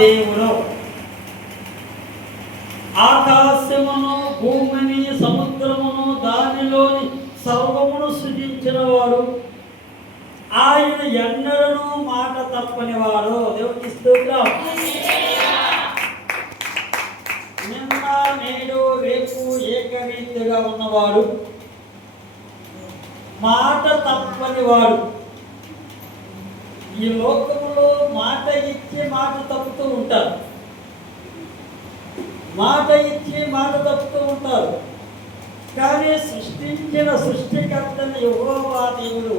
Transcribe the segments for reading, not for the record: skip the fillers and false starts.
దేవుడు ఆకాశమును భూమిని సముద్రమును దానిలోని సర్వమును సృజించిన వాడు, ఆయన ఎన్నడూ మాట తప్పని వాడు. దేవునికి స్తోత్రం. నిన్న నేడు రేపు ఏకరీతిగా ఉన్నవాడు, మాట తప్పని వాడు. ఈ లోకంలో మాట ఇచ్చి మాట తప్పుతూ ఉంటారు, మాట ఇచ్చి మాట తప్పుతూ ఉంటారు. కానీ సృష్టించిన సృష్టికర్తని యెహోవా దేవుడు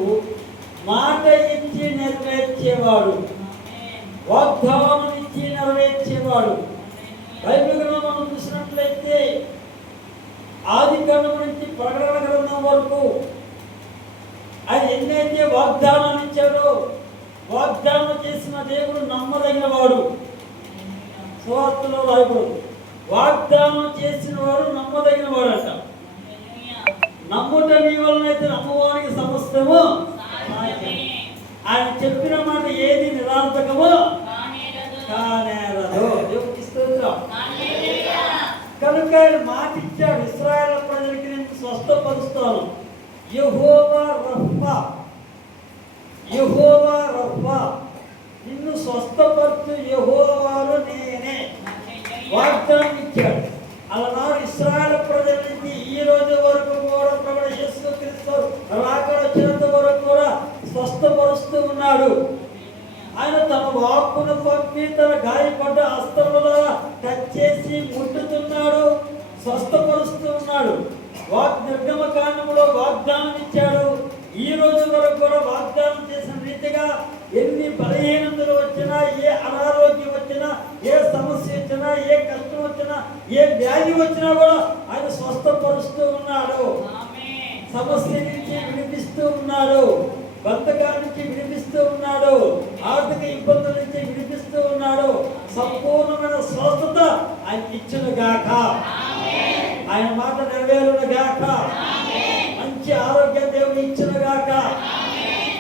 మాట ఇచ్చి నెరవేర్చేవాడు, వాగ్దానం ఇచ్చి నెరవేర్చేవాడు. బైబిల్లో మనం చూసినట్లయితే ఆది కాండం నుంచి ప్రకటన గ్రంథం వరకు ఆయన ఎన్నైతే వాగ్దానాలు ఇచ్చాడో, వాగ్దానం చేసిన దేవుడు నమ్మదగిన వాడు. సువార్తలో రాయబడు, వాగ్దానం చేసిన వాడు నమ్మదగిన వాడు అంట. నమ్ముట నీ వలనైతే నమ్మవానికి సమస్తము, ఆయన చెప్పిన మాట ఏది నిరార్థకమో కానేరదు. దేవునికి స్తోత్రం. కనుక ఆయన మాట ఇచ్చాడు, ఇశ్రాయేలు ప్రజలకి నేను స్వస్థపరుస్తాను. యెహోవా రఫా, యెహోవా రఫా, నిన్ను స్వస్థపరుచు యెహోవాను నేనే వాగ్దానం ఇచ్చాడు. అలనాడు ఇశ్రాయేలు ప్రజల నుంచి ఈ రోజు వరకు కూడా ప్రభు యేసుక్రీస్తు రాకడ వచ్చినంత వరకు కూడా స్వస్థపరుస్తూ ఉన్నాడు. ఆయన తన వాక్కును పంపి తన గాయపడ్డ హస్తముల ద్వారా టచ్ చేసి ముట్టుతున్నాడు, స్వస్థపరుస్తూ ఉన్నాడు. నిర్గమకాండంలో వాగ్దానం ఇచ్చాడు. ఈ రోజు వరకు కూడా వాగ్దానం చేసిన రీతిగా ఎన్ని బలహీనతలు వచ్చినా, ఏ అనారోగ్యం వచ్చినా, ఏ సమస్య వచ్చినా, ఏ కష్టం వచ్చినా, ఏ వ్యాధి వచ్చినా కూడా ఆయన స్వస్థపరుస్తూ ఉన్నాడు. సమస్య నుంచి విడిపిస్తూ ఉన్నాడు, బంధకాల నుంచి విడిపిస్తూ ఉన్నాడు, ఆర్థిక ఇబ్బందుల నుంచి విడిపిస్తూ ఉన్నాడు. సంపూర్ణమైన స్వస్థత ఆయన ఇచ్చును గాక, ఆయన మాట నెరవేరును గాక, మంచి ఆరోగ్య దేవుడు ఇచ్చును గాక,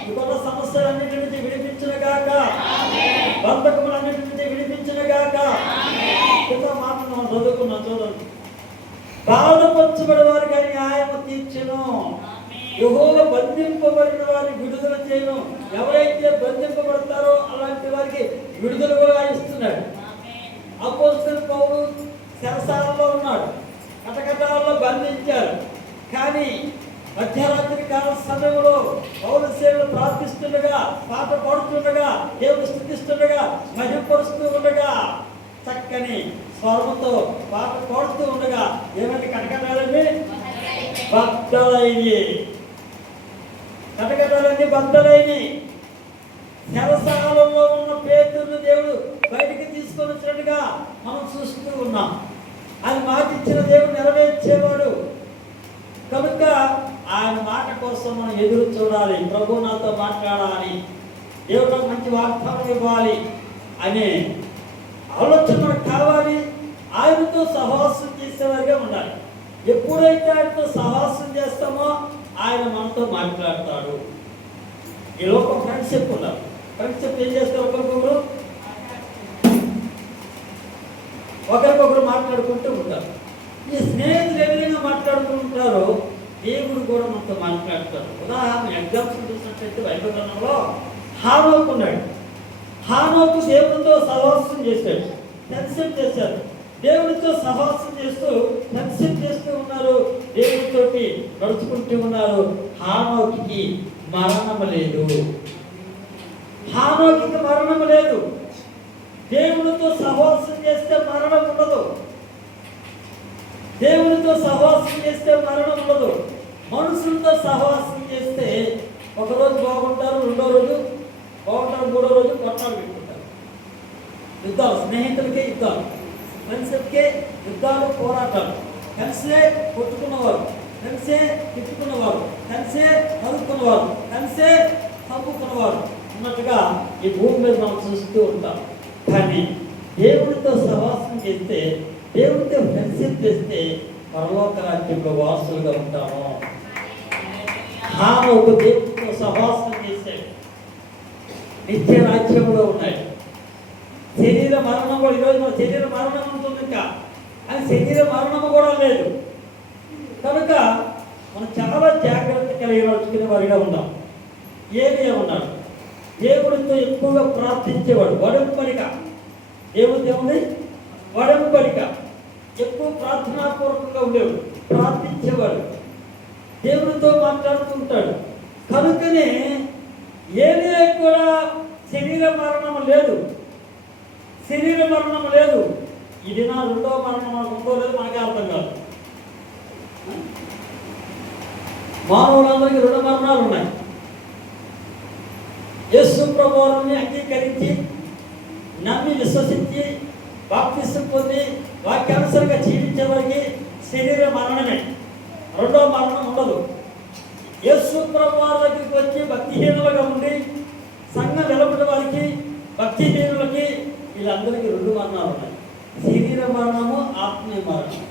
ఇవాళ సమస్యలన్నిటి నుంచి విడిపించును గాక, బంధకములన్నిటి నుంచి విడిపించును గాక. కింద మాట మనం చదువుకున్నాం, చూడండి. బాధపరచబడి వారికి న్యాయము తీర్చును, యెహోవా బంధింపబడిన వారిని విడుదల చేయను. ఎవరైతే బంధింపబడతారో అలాంటి వారికి విడుదల కూడా ఇస్తున్నాడు. అపోస్తలుడు పౌలు చెరసాలలో ఉన్నాడు, కటకటాల్లో బంధించారు. కానీ మధ్యరాత్రి కాల సమయంలో పౌలు సేవలు ప్రార్థిస్తుండగా, పాట పాడుతుండగా, దేవుడు స్తుతిస్తుండగా, మహిమపరుస్తూ ఉండగా, చక్కని స్వరముతో పాట పాడుతూ ఉండగా ఏమంటే కటకటాలన్నీ బద్దలైనవి, కటకటాలన్నీ బద్దలైనవి. చెరసాలలో ఉన్న పేతురును దేవుడు బయటికి తీసుకొని వచ్చినట్టుగా మనం చూస్తూ ఉన్నాం. ఆయన మాట ఇచ్చిన దేవుడు నెరవేర్చేవాడు. కనుక ఆయన మాట కోసం మనం ఎదురు చూడాలి. ప్రభు నాతో మాట్లాడాలి, దేవుడు నాకు మంచి వాగ్దానం ఇవ్వాలి అనే ఆలోచన మనకు కావాలి. ఆయనతో సహవాసం చేసేవారిగా ఉండాలి. ఎప్పుడైతే ఆయనతో సహవాసం చేస్తామో ఆయన మనతో మాట్లాడతాడు. ఈ లోపల ఫ్రెండ్షిప్ ఉండాలి. ఫ్రెండ్షిప్ ఏం చేస్తారు? ఒకరికొకరు మాట్లాడుకుంటూ ఉంటారు. ఈ స్నేహితులు ఏ విధంగా మాట్లాడుకుంటారో దేవుడు కూడా మనతో మాట్లాడతాడు. ఉదాహరణ ఎగ్జాంపుల్ చూసినట్లయితే బైబిల్ గ్రంథంలో హానోకు ఉన్నాడు. హానోకు దేవుడితో సహవాసం చేశాడు, ఫ్రెండ్షిప్ చేశాడు. దేవుడితో సహవాసం చేస్తూ ఫ్రెండ్షిప్ చేస్తూ ఉన్నారు, దేవుడితోటి నడుచుకుంటూ ఉన్నారు. హానోకుకి మరణం లేదు, హానోకుకి మరణం లేదు. దేవుడితో సహవాసం చేస్తే మరణం ఉండదు, దేవుడితో సహవాసం చేస్తే మరణం ఉండదు. మనుషులతో సహవాసం చేస్తే ఒకరోజు బాగుంటారు, రెండో రోజు బాగుంటారు, మూడో రోజు కొట్టాలు పెట్టుకుంటారు. యుద్ధాలు, స్నేహితులకే యుద్ధాలు, ఫ్రెండ్షిప్కే యుద్ధాలు, పోరాటాలు. కలిసే కొట్టుకున్నవారు, కలిసే తిట్టుకున్నవారు, కలిసే చదువుకున్నవారు, కలిసే చంపుకున్నవారు ఉన్నట్టుగా ఈ భూమి మీద మనం చూస్తూ ఉంటాం. కానీ దేవుడితో సహవాసం చేస్తే, దేవుడితో ఫ్రెండ్షిప్ చేస్తే పరలోక రాజ్యంలో వారసులుగా ఉంటాము. హానోకు దేవుడితో సహవాసం చేశాడు, నిత్య రాజ్యంలో ఉన్నాడు. శరీర మరణం కూడా ఈరోజు మన శరీర మరణం ఉంటుంది ఇంకా, అని శరీర మరణం కూడా లేదు. కనుక మనం చాలా జాగ్రత్త కలిగి నడుచుకునే వారిగా ఉన్నాం. ఏలియా ఉన్నాడు, దేవుడితో ఎక్కువగా ప్రార్థించేవాడు, వడంబడిక. దేవుడితో ఏముంది? వడంబడిక. ఎక్కువ ప్రార్థనాపూర్వకంగా ఉండేవాడు, ప్రార్థించేవాడు, దేవుడితో మాట్లాడుతూ ఉంటాడు. కనుకనే ఏలియా కూడా శరీర మరణం లేదు, శరీర మరణం లేదు. ఇది నా రెండో మరణం ఉందో లేదు మనకే అర్థం కాదు. మానవులందరికీ రెండు మరణాలు ఉన్నాయి. యేసు ప్రభువుని అంగీకరించి నమ్మి విశ్వసించి బాప్తిసం పొంది వాక్యానుసారంగా జీవించే వారికి శరీర మరణమే, రెండో మరణం ఉండదు. యేసు ప్రభువారి దగ్గరికి వచ్చి భక్తిహీనులుగా ఉండి సంఘం నిలబడే వారికి, భక్తిహీనులకి, వీళ్ళందరికీ రెండు మరణాలు ఉన్నాయి, శరీర మరణము, ఆత్మీయ మరణం.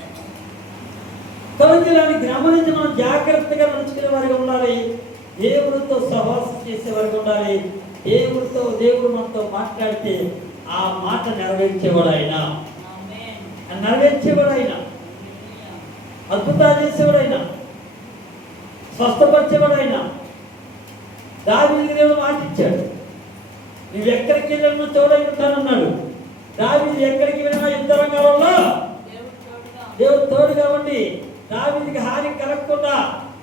కనుక దాన్ని గమనించి మనం జాగ్రత్తగా నడుచుకునే వారికి ఉండాలి, దేవుడితో సహవాసం చేసే వారికి ఉండాలి. దేవుడు మనతో మాట్లాడితే ఆ మాట నెరవేర్చేవాడు ఆయన, అద్భుతాలు చేసేవాడు ఆయన, స్వస్థపరిచేవాడు ఆయన. దావీదుకు మాట ఇచ్చాడు, నువ్వు ఎక్కడికి వెళ్ళినా తోడైంటానన్నాడు. దావీదు ఎక్కడికి వెళ్ళినా యుద్ధ రంగాలలో దేవుడు తోడుగా ఉండి దావీదుకి హాని కలగకుండా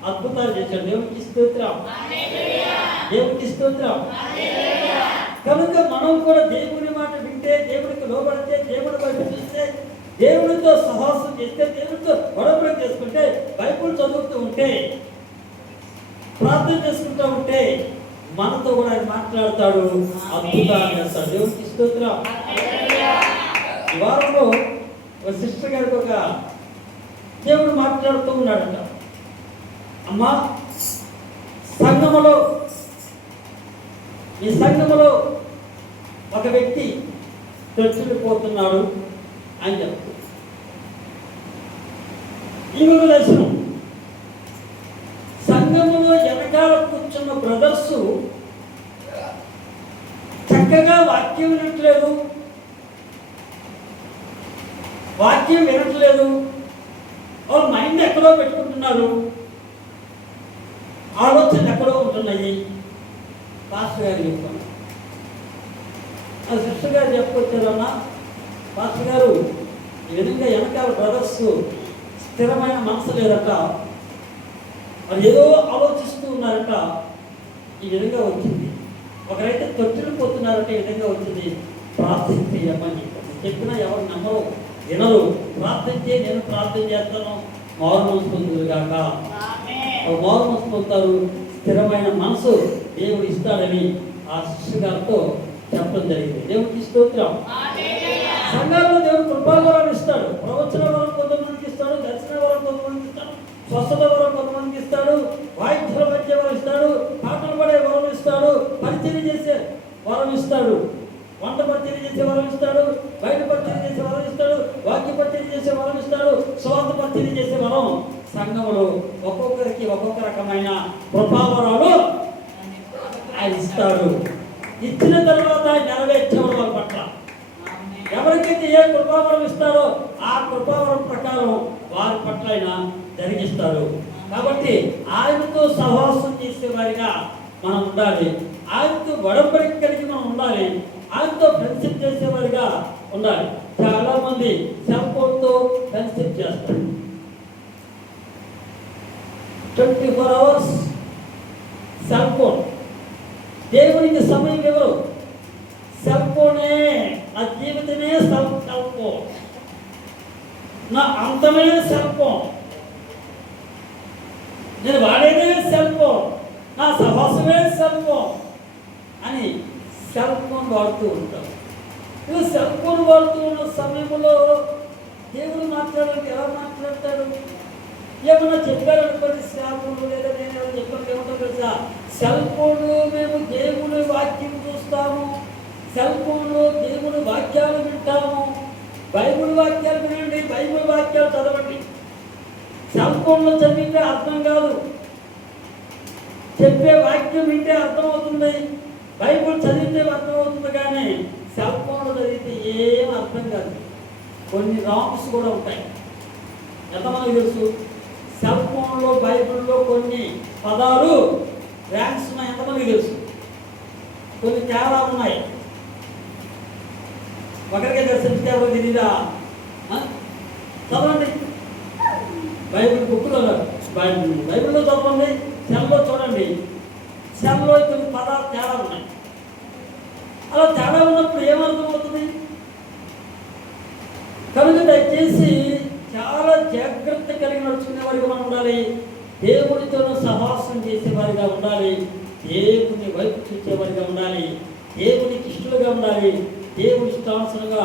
అద్భుతాలు చేశాడు. దేవునికి స్తోత్రం, దేవునికి స్తోత్రం. కనుక మనం కూడా దేవుని మాట వింటే, దేవుడికి లోబడితే, దేవుడి వైపు చూస్తే, దేవుడితో సహవాసం చేస్తే, దేవుడితో గొడవలు చేసుకుంటే, బైబిల్ చదువుతూ ఉంటే, ప్రార్థన చేసుకుంటూ ఉంటే మనతో కూడా ఆయన మాట్లాడతాడు, అద్భుతాలు చేస్తాడు. దేవునికి స్తోత్రం. ఈ వారంలో ఒక సిస్టర్ గారికి ఒక దేవుడు మాట్లాడుతూ ఉన్నాడంట. అమ్మా, ఈ సంఘములో ఒక వ్యక్తి తెచ్చుకుపోతున్నాడు అని చెప్తాడు. ఈమెకు దర్శనం, సంఘములో వెనకాల కూర్చున్న బ్రదర్స్ చక్కగా వాక్యం వినట్లేదు, వాళ్ళ మైండ్ ఎక్కడో పెట్టుకుంటున్నారు, ఆలోచనలు ఎక్కడో ఉంటున్నాయి. పాస్టర్ గారు చెప్పాను, ఆ సిస్టర్ గారు చెప్పుకొచ్చారన్నా, పాస్టర్ గారు ఈ విధంగా వెనకాల బ్రదర్స్ స్థిరమైన మనసు లేదట, వాళ్ళు ఏదో ఆలోచిస్తూ ఉన్నారట, ఈ విధంగా వచ్చింది. ఒకరైతే తొట్టిలు పోతున్నారంటే ఈ విధంగా వచ్చింది, ప్రార్థించి చెప్పని చెప్పినా ఎవరు నమ్మరు, వినరు. ప్రార్థించే నేను ప్రార్థన చేస్తాను, మారు మనసు పొందుతారు కాక, మారు మనసు పొందుతారు, స్థిరమైన మనసు దేవుడు ఇస్తాడని ఆ శిష్యు గారితో చెప్పడం జరిగింది. దేవుడికి స్తోత్రం. సంఘాల్లో దేవుడు కృపావరం ఇస్తాడు, ప్రవచన వరం కొంతమందికి ఇస్తాడు, దర్శన వరం కొంతమందికి ఇస్తాడు, స్వస్థత వరం కొంతమందికి ఇస్తాడు, వాయిద్యుల మధ్య వరం ఇస్తాడు, పాటలు పడే వరం ఇస్తాడు, పరిచయం చేసే వరం ఇస్తాడు, వంట పరిచయం చేసే వరం ఇస్తాడు, బయట పరిచయం చేసే వరం ఇస్తాడు, వాక్య పరిచయం చేసే వరం ఇస్తాడు, స్వార్థ పరిచయం చేసే వరం. సంఘంలో ఒక్కొక్కరికి ఒక్కొక్క రకమైన కృపావరాలు ఆయన ఇస్తాడు. ఇచ్చిన తర్వాత నెరవేర్చేవాడు వాళ్ళ పట్ల. ఎవరికైతే ఏ కృపావరం ఇస్తాడో ఆ కృపావరం ప్రకారం వారి పట్ల ఆయన జరిగిస్తాడు. కాబట్టి ఆయనతో సహవాసం చేసే వారిగా మనం ఉండాలి, ఆయనతో వడంబడిక కలిగి మనం ఉండాలి, ఆయనతో ఫ్రెండ్షిప్ చేసేవారిగా ఉండాలి. చాలా మంది సెల్ ఫోన్తో ఫ్రెండ్షిప్ చేస్తారు, 24 hours సెల్ ఫోన్. దేవునికి సమయం ఎవరు? సెల్ ఫోనే, నా జీవితమే సెల్ ఫోన్, నా అంతమే సెల్ ఫోన్, నేను వాడేదే సెల్ ఫోన్, నా సహవాసమే సెల్ ఫోన్ అని సెల్ ఫోన్ వాడుతూ ఉంటాం. ఇవి సెల్ ఫోన్ వాడుతూ ఉన్న సమయంలో దేవుడు మాట్లాడడానికి ఎలా మాట్లాడతాడు? ఏమన్నా చెప్పారనుకోండి, సెల్ ఫోన్ లేదా నేను ఏమైనా చెప్పాను ఏమంటారు తెలుసా? సెల్ ఫోన్లో మేము దేవుడి వాక్యం చూస్తాము, సెల్ ఫోన్లో దేవుడి వాక్యాలు వింటాము. బైబిల్ వాక్యాలు వినండి, బైబిల్ వాక్యాలు చదవండి. సెల్ ఫోన్లో చదివితే అర్థం కాదు, చెప్పే వాక్యం వింటే అర్థమవుతుంది, బైబిల్ చదివితే అర్థమవుతుంది. కానీ సెల్ ఫోన్లో చదివితే ఏం అర్థం కాదు. కొన్ని రాంగ్స్ కూడా ఉంటాయి. ఎంతమందికి తెలుసు? సెల్ ఫోన్లో బైబిల్లో కొన్ని పదాలు ర్యాంక్స్ ఉన్నాయి. ఎంతమందికి తెలుసు? కొన్ని తేడా ఉన్నాయి. ఒకరికే దర్శించితే ఎవరు తెలీదా? చదవండి, బైబిల్ బుక్లో బైబిల్లో చదవండి, సెల్లో చూడండి. సెల్లో కొన్ని పదాలు తేడా ఉన్నాయి. అలా తేడా ఉన్నప్పుడు ఏమర్థమవుతుంది? కనుక దయచేసి చాలా జాగ్రత్త కలిగి నడుచుకునే వారిగా మనం ఉండాలి. దేవుడితోనూ సహవాసం చేసేవారిగా ఉండాలి. దేవుని వైపు చూసేవారిగా ఉండాలి. దేవునికి ఇష్టలుగా ఉండాలి. దేవుని ఇష్టానుసరంగా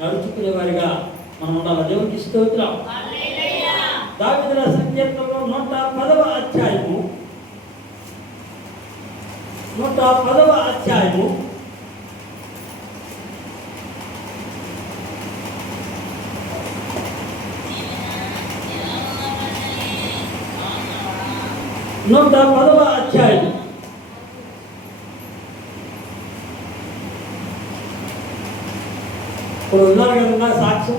నడుచుకునేవారిగా మనం ఉండాలి. దేవునికి స్తోత్రం. దావీదు రాసిన కీర్తనలో 110వ అధ్యాయము 110వ అధ్యాయము 110వ అధ్యాయం ఇప్పుడు ఉన్నారు కదా సాక్ష్యం.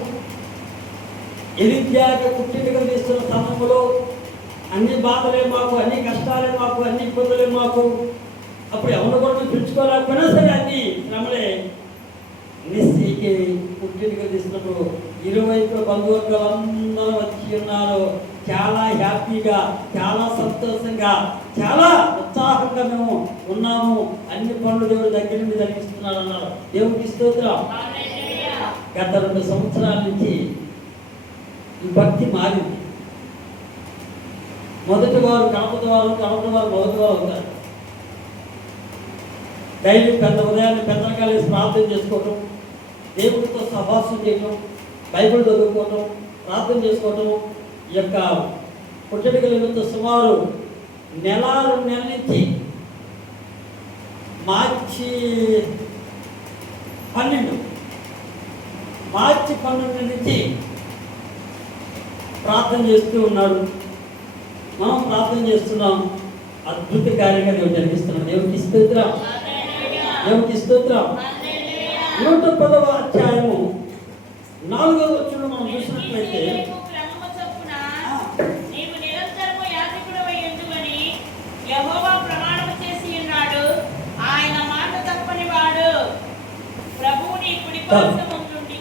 ఎలిత్యాకి పుట్టింటికలు తీస్తున్న సమయంలో అన్ని బాధలే మాకు, అన్ని కష్టాలే మాకు, అన్ని ఇబ్బందులే మాకు. అప్పుడు ఎవరు కూడా పిలుచుకోలేకపోయినా సరే అన్ని శ్రమలే. నిస్సీకి పుట్టింటికలు తీసినప్పుడు ఇరువైపుల బంధువర్గాలందరూ వచ్చి ఉన్నారు. చాలా హ్యాపీగా, చాలా సంతోషంగా, చాలా ఉత్సాహంగా మేము ఉన్నాము. అన్ని పనులు దేవుడు దగ్గర నుండి జరిగిస్తున్నారు అన్నారు. దేవుడికి స్తోత్రం. గత 2 సంవత్సరాల నుంచి ఈ భక్తి మారింది. మొదటి వారు కడపటి వారు మొదటి వారు అవుతారు. డైలీ ఉదయాన్నే పెద్దకాలేసి ప్రార్థన చేసుకోవటం, దేవుడితో సహవాసం చేయటం, బైబిల్ చదువుకోవటం, ప్రార్థన చేసుకోవటం. ఈ యొక్క పుట్టడికల నిమిత్తం సుమారు 2 నెలల నుంచి మార్చి 12 నుంచి ప్రార్థన చేస్తూ ఉన్నాడు. మనం ప్రార్థన చేస్తున్నాం. అద్భుత కార్యంగా దేవుడు జరిగిస్తున్నాం. దేవుడికి స్తోత్రం. దేవుడికి స్తోత్రం. 110వ అధ్యాయము 4వ వచనం మనం చూసినట్లయితే, యెహోవా ప్రమాణము చేసి ఉన్నాడు, ఆయన మాట తప్పని వాడు. ప్రభువుని కుడి పార్శ్వమందుండి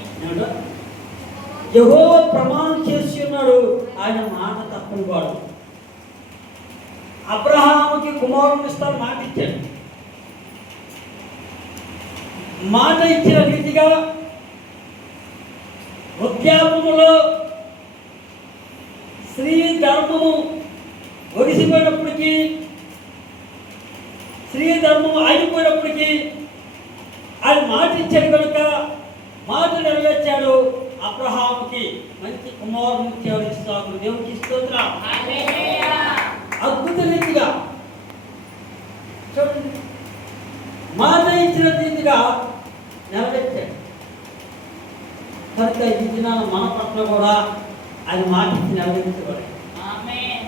యెహోవా ప్రమాణం చేసి ఉన్నాడు, ఆయన మాట తప్పని వాడు. అబ్రహాముకి కుమారుని ఇస్తాను మాట ఇచ్చాడు. మాట ఇచ్చిన రీతిగా వృద్ధాప్యములో స్త్రీ ధర్మము ఒడిసిపోయినప్పటికీ, స్త్రీ ధర్మం ఆగిపోయినప్పటికీ ఆయన మాట ఇచ్చాడు కనుక మాట నెరవేర్చాడు. అబ్రహాముకి మంచి కుమారుని ఇచ్చాడు ఇస్సాకు. దేవునికి స్తోత్రం. అద్భుత రీతిగా చూడండి, మాట ఇచ్చిన రీతిగా నెరవేర్చాడు. కనుక ఈ దినాన మన పట్ల కూడా ఆయన మాట ఇచ్చి నెరవేర్చబడి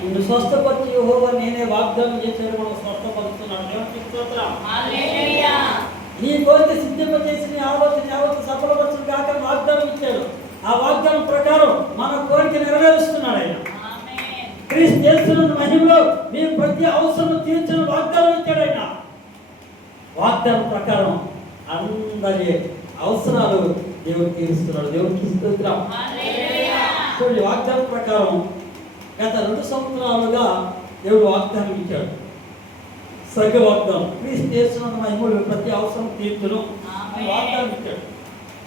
నిన్ను స్వస్థపరిచి యెహోవా నేనే వాగ్దానం చేశాడు. మనం స్వస్థపరుస్తున్నాడు. దేవునికి స్తోత్రం. నీ కోరిక సిద్ధింపజేసి నీ ఆలోచన యావత్తు సఫలపరచును కాక వాగ్దానం ఇచ్చాడు. ఆ వాగ్దానం ప్రకారం మన కోరిక నెరవేరుస్తున్నాడు ఆయన. క్రీస్తు యేసునందు మహిమలో నీ ప్రతి అవసరం తీర్చిన వాగ్దానం ఇచ్చాడు ఆయన. వాగ్దానం ప్రకారం అందరి అవసరాలు దేవుడు తీరుస్తున్నాడు. దేవునికి స్తోత్రం. చూడండి, వాగ్దానం ప్రకారం గత 2 సంవత్సరాలుగా దేవుడు వాగ్దానం ఇచ్చాడు. స్వర్గ వాగ్దానం, క్రీస్తు యేసునందు మహిమలో ప్రతి అవసరం తీర్చును వాగ్దానం ఇచ్చాడు.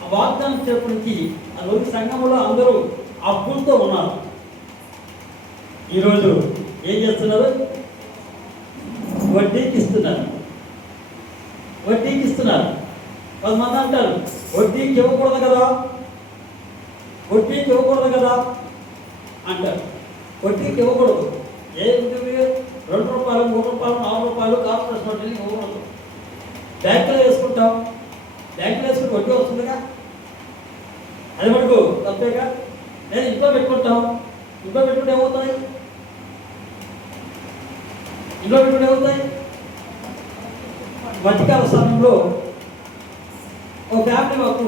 ఆ వాగ్దానం ఇచ్చేప్పటికి ఆ రోజు సంఘంలో అందరూ అప్పులతో ఉన్నారు. ఈరోజు ఏం చేస్తున్నారు? వడ్డీకి ఇస్తున్నారు. కొంతమంది అంటారు వడ్డీకి ఇవ్వకూడదు కదా అంటారు. వడ్డీకి ఇవ్వకూడదు. ఏ ఉంటుంది? 2 రూపాయలు, 3 రూపాయలు, 4 రూపాయలు కార్పొరేషన్ వడ్డీకి ఇవ్వకూడదు. బ్యాంకులో వేసుకుంటాం. బ్యాంకులో వేసుకుంటే వడ్డీ వస్తుందిగా, అది మటుకు తప్పేగా. నేను ఇంట్లో పెట్టుకుంటాం. ఇంట్లో పెట్టుకుంటే ఏమవుతాయి? మధ్యకాల సమయంలో ఒక ఫ్యామిలీ మాకు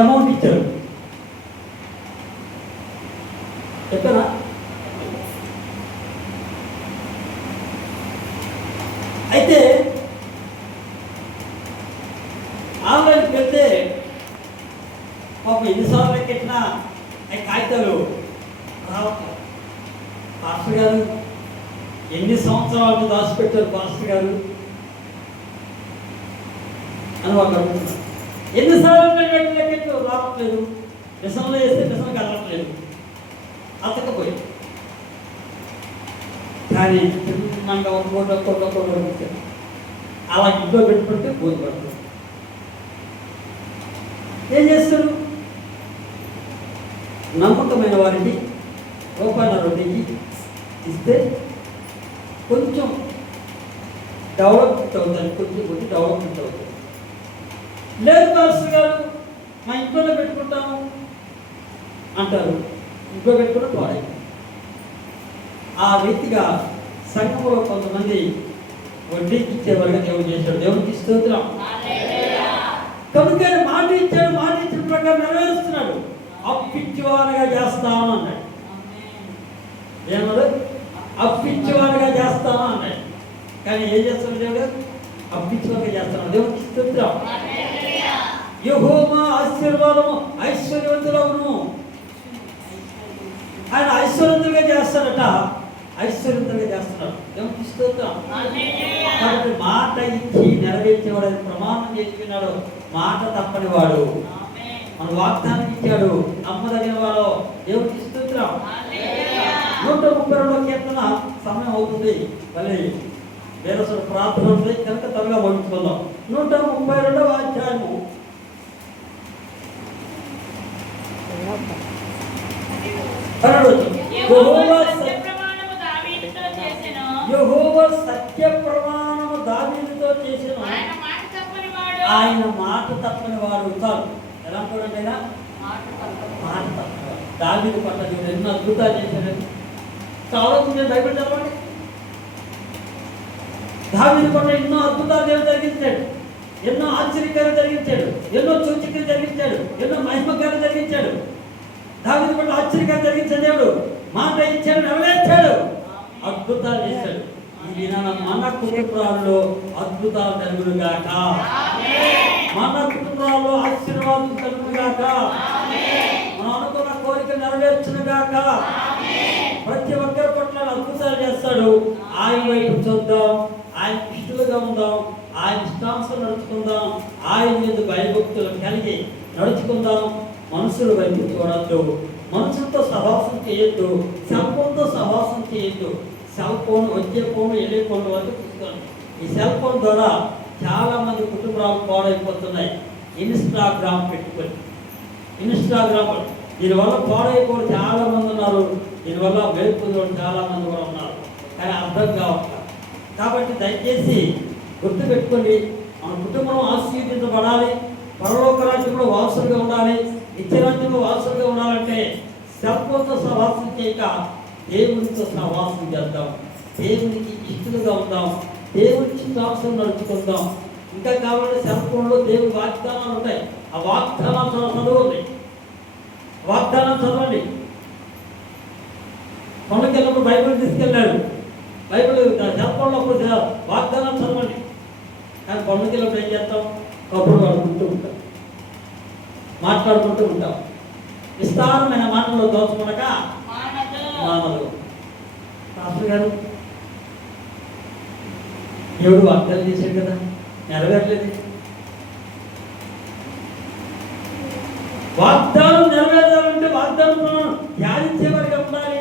అమౌంట్ ఇచ్చారు. చెప్పారా? అయితే ఆన్లైన్కి వెళ్తే మాకు ఎన్నిసార్లు ఎక్కినా అవి కాగితాలు రావట్లేదు. పాస్టర్ గారు ఎన్ని సంవత్సరాలు దాచిపెట్టారు పాస్టర్ గారు అని వాళ్ళు అడుగుతున్నారు. ఎన్నిసార్లు లెక్కెట్టు రావట్లేదు, మిషన్లో వేస్తే మిషన్ కదలట్లేదు, అతకపోయి. కానీ చిన్నంగా ఒక్కొక్క అలా ఇంట్లో పెట్టుకుంటే బోధపడుతుంది. ఏం చేస్తారు? నమ్మకమైన వారికి రూపాయలకి ఇస్తే కొంచెం డెవలప్మెంట్ అవుతుంది, కొంచెం డెవలప్మెంట్ అవుతుంది. లేదు పాస్టర్ గారు మా ఇంట్లోనే పెట్టుకుంటాము అంటారు. ఇంట్లో పెట్టుకుంటే పాడై. ఆ రీతిగా సంఘంలో కొంతమంది వడ్డీకి ఇచ్చేవారుగా దేవుడు చేశాడు. దేవుడికి స్తోత్రం. కనుక మాట ఇచ్చాడు, మాట ఇచ్చిన ప్రకారం నెరవేరుస్తున్నాడు. అప్పిచ్చేవారుగా చేస్తాను అన్నాడు. ఏమన్నాడు? అప్పిచ్చేవారుగా చేస్తాను అన్నాడు. కానీ ఏం చేస్తాడు దేవుడు? అప్పిచ్చేవారుగా చేస్తాను. దేవుడికి స్తోత్రం. యెహోవా ఆశీర్వాదము ఐశ్వర్యవంతులవును. ఆయన ఐశ్వర్యంగా చేస్తాడట, ఐశ్వర్యంగా చేస్తున్నాడు. దేవుడికి స్తోత్రం. కాబట్టి మాట ఇచ్చి నెరవేర్చేవాడు, ప్రమాణం చేసుకున్నాడు, మాట తప్పని వాడు, మన వాగ్దానం ఇచ్చాడు, నమ్మదగిన వాడు. దేవుడికి స్తోత్రం. 132వ కీర్తన సమయం అవుతుంది. మళ్ళీ వేరే ప్రార్థన ఉంది కనుక త్వరగా పంపించుకుందాం. 132వ అధ్యాయము 12. యెహోవా సత్య ప్రమాణము దావీదుతో చేసెను, ఆయన మాట తప్పని వాడు. చాలు. ఎలా చూడండి, అయినా మాట తప్పని వాడు. దావీదు పట్ల దేవుడు ఎన్నో అద్భుతాలు చేశాడు. చాలా బైబిల్ చదవండి. దావీదు పట్ల ఎన్నో అద్భుతాలు దేవుడు జరిగించాడు, ఎన్నో ఆశ్చర్యకార్యాలు జరిగించాడు, ఎన్నో సూచక్రియలు జరిగించాడు, ఎన్నో మహిమకార్యాలు జరిగించాడు. దావీదు పట్ల ఆశ్చర్యకార్యాలు జరిగించాడు దేవుడు. మాట ఇచ్చాడు, నెరవేర్చాడు, అద్భుతాలు చేశాడు. ఈ మన కుటుంబాల్లో అద్భుతాలు కలుగునుగాక, మన కుటుంబాల్లో ఆశీర్వాదం కలుగునుగాక, మనం అనుకున్న కోరిక నెరవేర్చునుగాక. ప్రతి ఒక్కరి పట్ల అద్భుతాలు చేస్తాడు. ఆయన వైపు చూద్దాం, ఆయన ఇష్టలుగా ఉందాం, ఆయన ఇష్టాంశం నడుచుకుందాం, ఆయన మీద భయభక్తులు కలిగి నడుచుకుందాం. మనుషుల వైపు చూడద్దు, మనుషులతో సహవాసం చేయొద్దు, సెల్ ఫోన్తో సహవాసం చేయొద్దు. సెల్ ఫోన్ వచ్చే ఫోన్ వెళ్ళే ఫోన్ వరకు చూసుకోండి. ఈ సెల్ ఫోన్ ద్వారా చాలా మంది కుటుంబాలు పాడైపోతున్నాయి. ఇన్స్టాగ్రామ్ పెట్టుకొని, ఇన్స్టాగ్రామ్ దీనివల్ల పాడైపోవడం చాలా మంది ఉన్నారు, దీనివల్ల వేపుకోవడం చాలా మంది కూడా ఉన్నారు. కానీ అర్థం కావట్లేదు. కాబట్టి దయచేసి గుర్తుపెట్టుకోండి, మన కుటుంబం ఆశీర్వదించబడాలి, పరలోక రాజ్యంలో వారసులుగా ఉండాలి, నిత్యరాజ్యంలో వారసులుగా ఉండాలంటే సెల్ ఫోన్తో సహవాసం చేయక దేవునితో సహవాసం చేద్దాం, దేవునికి ఇష్టలుగా ఉందాం, దేవుని ఇష్టాంశం నడుచుకుందాం. ఇంకా కావాలంటే సెల్ ఫోన్లో దేవుని వాగ్దానాలు ఉంటాయి, ఆ వాగ్దానాలు చదవండి, వాగ్దానం చదవండి. పనులకి వెళ్ళినప్పుడు బైబిల్ తీసుకెళ్ళాడు, బైబిల్ సెల్ ఫోన్లో వాగ్దానాలు చదవండి. కానీ పనులకి వెళ్ళినప్పుడు ఏం చేస్తాం? కబుర్లు పడుకుంటూ ఉంటాం, మాట్లాడుకుంటూ ఉంటాం. విస్తారమైన మాటల్లో దోచుకునక మానదు. పాస్టర్ గారు దేవుడు వాగ్దానం చేశాడు కదా, నెరవేరలేదు. వాగ్దానం నెరవేరాలంటే వాగ్దానం ధ్యానించేవారిగా ఉండాలి,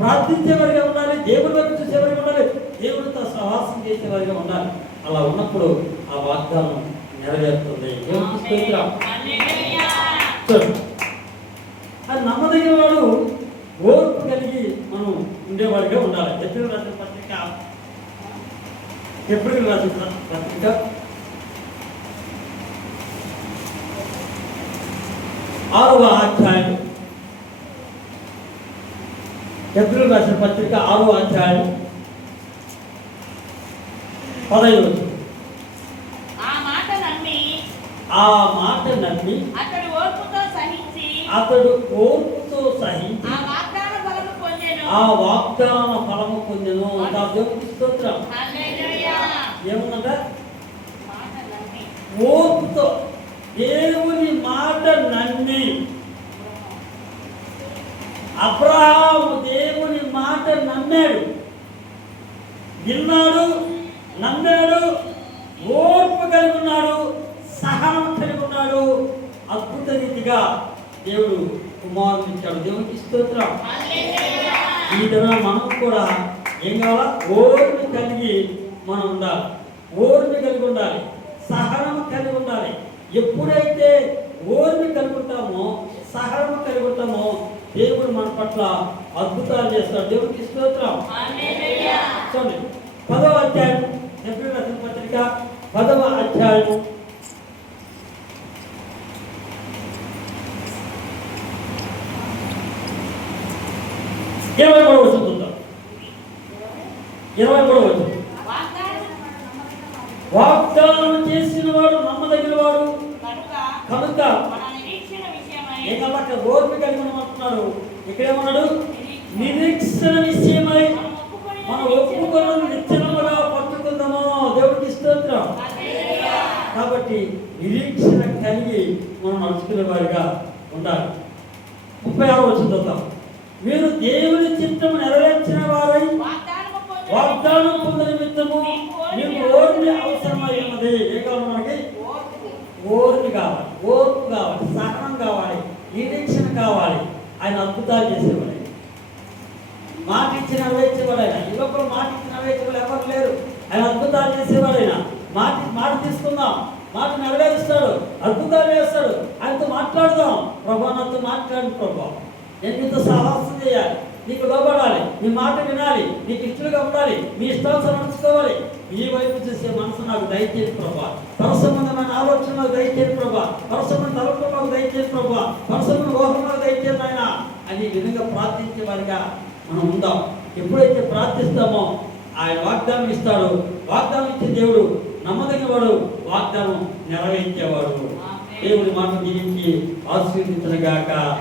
ప్రార్థించేవారిగా ఉండాలి, దేవుడి వైపు చూసేవారిగా ఉండాలి, దేవుడితో సహవాసం చేసేవారిగా ఉండాలి. అలా ఉన్నప్పుడు ఆ వాగ్దానం నెరవేరుతుంది. అది నమ్మదగిన వాడు, ఓర్పు కలిగి మనం ఉండేవాడిగా ఉండాలి. ఎప్పుడు రాసిన పత్రిక 6వ అధ్యాయం, ఏప్రిల్ రాసిన పత్రిక 6వ అధ్యాయం 15. ఆ ఆ మాట నమ్మి అతడు ఓర్పుతో సహించి అతడు ఓర్పుతో సహించి ఆ వాగ్దాన ఫలము పొందెను. ఆ వాగ్దాన ఫలము పొందెను. దేవునికి స్తోత్రం. హల్లెలూయా. ఏమన్నట? మాట నమ్మి. ఓర్పుతో దేవుని మాట నమ్మి. అబ్రహాము దేవుని మాట నమ్మాడు, విన్నాడు, నమ్మాడు, ఓర్పు కలిగి ఉన్నాడు, సహనం కలిగి ఉన్నాడు. అద్భుత రీతిగా దేవుడు కుమారుని ఇచ్చాడు. దేవునికి స్తోత్రం. హల్లెలూయా. ఈ విధంగా మనం కూడా ఏం కావాలా? ఓర్పు కలిగి మనం ఉండాలి, ఓర్పు కలిగి ఉండాలి, సహనం కలిగి ఉండాలి. ఎప్పుడైతే ఓర్పు కలిగి ఉంటామో, సహనం కలిగి ఉంటామో, దేవుడు మన పట్ల అద్భుతాలు చేస్తాడు. దేవునికి స్తోత్రం. హల్లెలూయా. చూడండి 10వ అధ్యాయం, హెబ్రీ రాసిన పత్రిక 10వ అధ్యాయం 23వ వచనం చూద్దాం. 23వ వచనం. వాగ్దానం చేసిన వాడు నమ్మదగిన వాడు కనుక మన నిరీక్షణ విషయమై ఏమన్నా అక్కడ ఓర్పు కలిగి అంటున్నారు. ఇక్కడ ఏమన్నాడు? నిరీక్షణ విషయమై మన ఒప్పుకొని నిశ్చలముగా పట్టుకుందాము. దేవుడికి స్తోత్రం. హల్లెలూయా. కాబట్టి నిరీక్షణ కలిగి మనం నడుచుకునే వారిగా ఉండాలి. 36వ వచనం చూద్దాం. మీరు దేవుని చిత్తము నెరవేర్చిన వారై వాగ్దానం పొందిన నిమిత్తము మీకు ఓర్పు అవసరమై ఉన్నది. ఏం కావాలి మనకి? ఓర్పు కావాలి, ఓర్పు కావాలి, సహనం కావాలి, నిరీక్షణ కావాలి. ఆయన అద్భుతాలు చేసేవాడు. మాట ఇచ్చి నెరవేర్చేవాడు ఆయన. ఈ లోపల మాట ఇచ్చి నెరవేర్చేవాడు ఎవరు లేరు. ఆయన అద్భుతాలు చేసేవాడు. ఆయన మాట తీసుకుందాం, మాట నెరవేరుస్తాడు, అద్భుతాలు చేస్తాడు. ఆయనతో మాట్లాడదాం. ప్రభా నాతో మాట్లాడు ప్రభా, నేను నీతో సాహసం చేయాలి, నీకు లోబడాలి, నీ మాట వినాలి, నీకు ఇష్టలుగా ఉండాలి, నీ ఇష్టానుసారం నడుచుకోవాలి. ఈ వైపు చూసే మనసు నాకు దయచేసి ప్రభా, పరసంబంధమైన ఆలోచన నాకు దయచేసి ప్రభా, పరసమైన తలపు నాకు దయచేసి ప్రభా, పరసమైన ఊహం నాకు దయచేసి ఆయన అని ఈ విధంగా ప్రార్థించే వారిగా మనం ఉందాం. ఎప్పుడైతే ప్రార్థిస్తామో ఆయన వాగ్దానం ఇస్తాడు. వాగ్దానం ఇచ్చే దేవుడు నమ్మదగిన వాడు, వాగ్దానం నెరవేర్చేవాడు. దేవుడి మాట దీనికి ఆశీర్వదించను గాక.